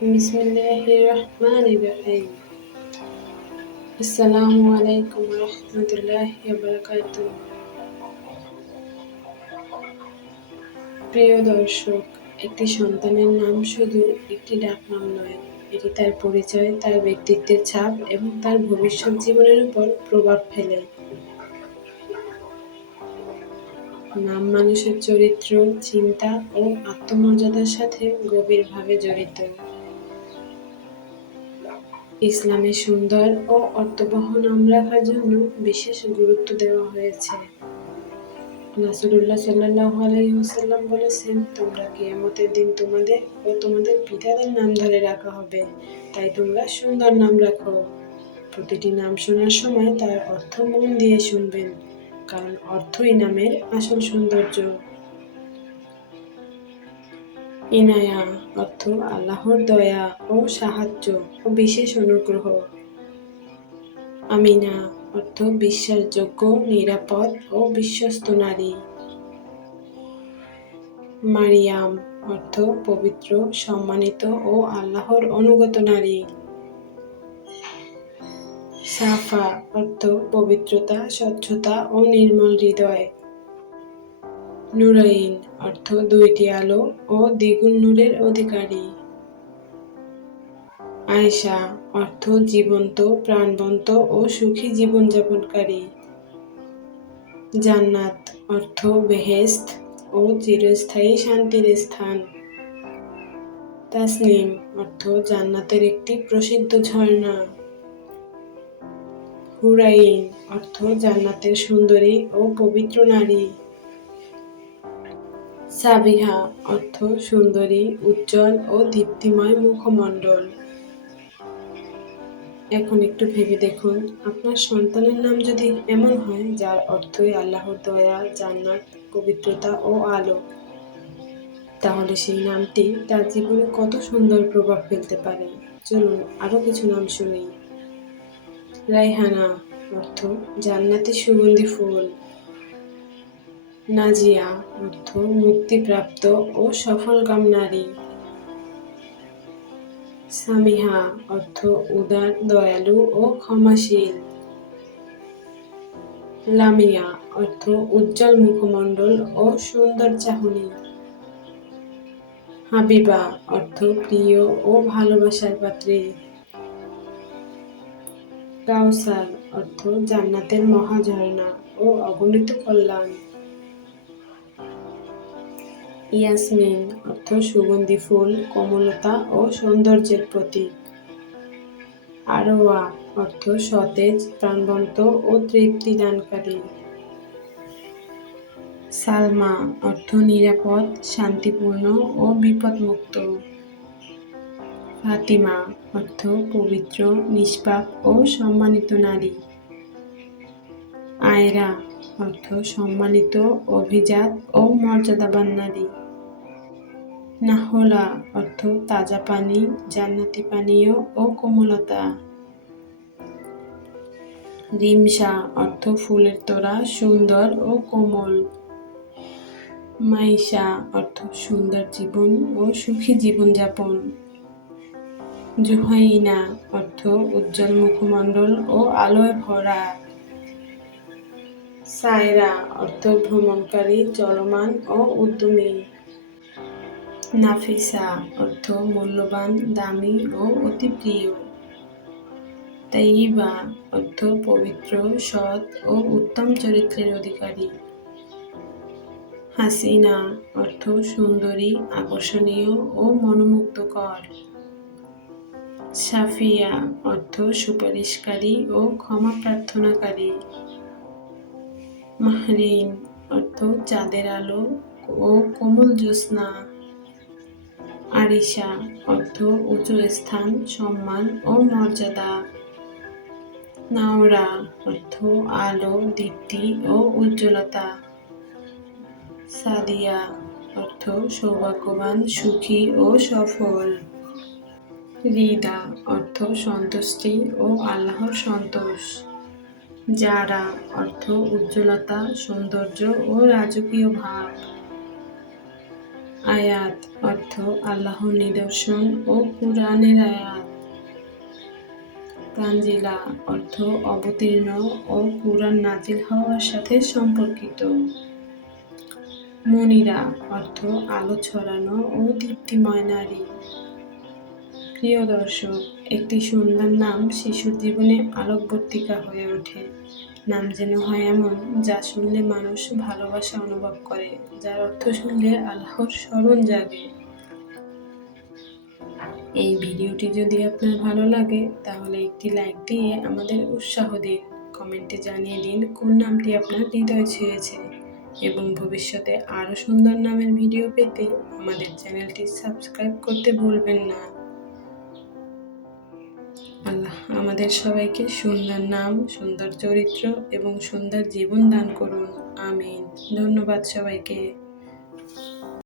বিসমিল্লাহির রহমানির রহিম আসসালামু আলাইকুম রহমতুল্লাহি বারাকাত প্রিয় দর্শক, একটি সন্তানের নাম শুধু একটি ডাকনাম নয়, এটি তার পরিচয়, তার ব্যক্তিত্বের ছাপ এবং তার ভবিষ্যৎ জীবনের উপর প্রভাব ফেলে। নাম মানুষের চরিত্র, চিন্তা ও আত্মমর্যাদার সাথে গভীরভাবে জড়িত। ইসলামে সুন্দর ও অর্থবহ নাম রাখার জন্য বিশেষ গুরুত্ব দেওয়া হয়েছে। নাসরুল্লাহ সাল্লাহ আলাইসাল্লাম বলেছেন, তোমরা কিয়ামতের দিন তোমাদের ও তোমাদের পিতাদের নাম ধরে রাখা হবে। তাই তোমরা সুন্দর নাম রাখো। প্রতিটি নাম শোনার সময় তার অর্থ মন দিয়ে শুনবেন, কারণ অর্থই নামের আসল সৌন্দর্য। ইনায়া, অর্থ আল্লাহর দয়া ও সাহায্য ও বিশেষ অনুগ্রহ। আমিনা, অর্থ বিশ্বাসযোগ্য, নিরাপদ ও বিশ্বস্ত নারী। মারিয়াম, অর্থ পবিত্র, সম্মানিত ও আল্লাহর অনুগত নারী। সাফা, অর্থ পবিত্রতা, স্বচ্ছতা ও নির্মল হৃদয়। নুরাইন, অর্থ দুইটি আলো ও দ্বিগুণ নূরের অধিকারী। আয়েশা, অর্থ জীবন্ত, প্রাণবন্ত ও সুখী জীবনযাপনকারী। জান্নাত, অর্থ বেহেস্ত ও চিরস্থায়ী শান্তির স্থান। তাসনিম, অর্থ জান্নাতের একটি প্রসিদ্ধ ঝর্ণা। হুরাইন, অর্থ জান্নাতের সুন্দরী ও পবিত্র নারী। সাবিহা, অর্থ সুন্দরী, উজ্জ্বল ও দীপ্তিময় মুখমণ্ডল। এখন একটু ভেবে দেখুন, আপনার সন্তানের নাম যদি এমন হয়, যার অর্থই আল্লাহর দয়া, জান্নাত, পবিত্রতা ও আলো তাহলে সেই নামটি তার জীবনে কত সুন্দর প্রভাব ফেলতে পারে। চলুন আরও কিছু নাম শুনি। রাইহানা, অর্থ জান্নাতি সুগন্ধি ফুল। নাজিয়া অর্থ মুক্তিপ্রাপ্ত ও সফলকাম নারী। সামিহা, অর্থ, উদার, দয়ালু ও ক্ষমাশীল। লামিয়া, অর্থ, উজ্জ্বল মুখমণ্ডল ও সুন্দর চাহনি। হাবিবা, অর্থ, প্রিয় ও ভালোবাসার পাত্রী। কাউসার, অর্থ, জান্নাতের মহাঝর্ণা ও অগণিত কল্যাণ। ইয়াসমিন অর্থ সুগন্ধি ফুল, কোমলতা ও সৌন্দর্যের প্রতীক। আরোয়া অর্থ সতেজ, প্রাণবন্ত ও তৃপ্তি দানকারী। সালমা অর্থ নিরাপদ, শান্তিপূর্ণ ও বিপদমুক্ত। ফাতিমা অর্থ পবিত্র, নিষ্পাপ ও সম্মানিত নারী। আয়রা অর্থ সম্মানিত, অভিজাত ও মর্যাদাবান নারী। নাহলা অর্থ তাজা পানি, জান্নাতি পানীয় ও কোমলতা। রিমসা অর্থ ফুলের তোড়া, সুন্দর ও কোমল। মাইশা অর্থ সুন্দর জীবন ও সুখী জীবনযাপন। জুহাইনা অর্থ উজ্জ্বল মুখমণ্ডল ও আলোয় ভরা। সায়রা অর্থ ভ্রমণকারী, চলমান ও উদ্যমী। নাফিসা অর্থ মূল্যবান, দামি ও অতি প্রিয়। তাইবা অর্থ পবিত্র, সৎ ও উত্তম চরিত্রের অধিকারী। হাসিনা অর্থ সুন্দরী, আকর্ষণীয় ও মনোমুগ্ধকর। সাফিয়া অর্থ সুপারিশকারী ও ক্ষমা প্রার্থনাকারী। মাহরিন অর্থ চাঁদের আলো ও কোমল জ্যোৎস্না। আরিশা, অর্থ, উঁচু স্থান, সম্মান ও মর্যাদা। নাওরা, অর্থ, আলো, দীপ্তি ও উজ্জ্বলতা। সাদিয়া, অর্থ, সৌভাগ্যবান, সুখী ও সফল। রিদা, অর্থ, সন্তুষ্টি ও আল্লাহর সন্তোষ। যারা অর্থ, উজ্জ্বলতা, সৌন্দর্য ও রাজকীয় ভাব। আয়াত, অর্থ আল্লাহর নিদর্শন ও কুরআনের আয়াত। তানজিলা, অর্থ, অবতীর্ণ ও কুরআন নাজিল হওয়ার সাথে সম্পর্কিত। মনিরা, অর্থ, আলো ছড়ানো ও দীপ্তিময় নারী। প্রিয় দর্শক, একটি সুন্দর নাম শিশুর জীবনে আলোকবর্তিকা হয়ে ওঠে। নাম যেন হয় এমন, যা শুনলে মানুষ ভালোবাসা অনুভব করে, যার অর্থ শুনলে আল্লাহর স্মরণ জাগে। এই ভিডিওটি যদি আপনার ভালো লাগে, তাহলে একটি লাইক দিয়ে আমাদের উৎসাহ দিন। কমেন্টে জানিয়ে দিন কোন নামটি আপনার হৃদয় ছুঁয়েছে। এবং ভবিষ্যতে আরও সুন্দর নামের ভিডিও পেতে আমাদের চ্যানেলটি সাবস্ক্রাইব করতে ভুলবেন না। আমাদের সবাইকে সুন্দর নাম সুন্দর চরিত্র এবং সুন্দর জীবন দান করুন। আমিন। ধন্যবাদ সবাইকে।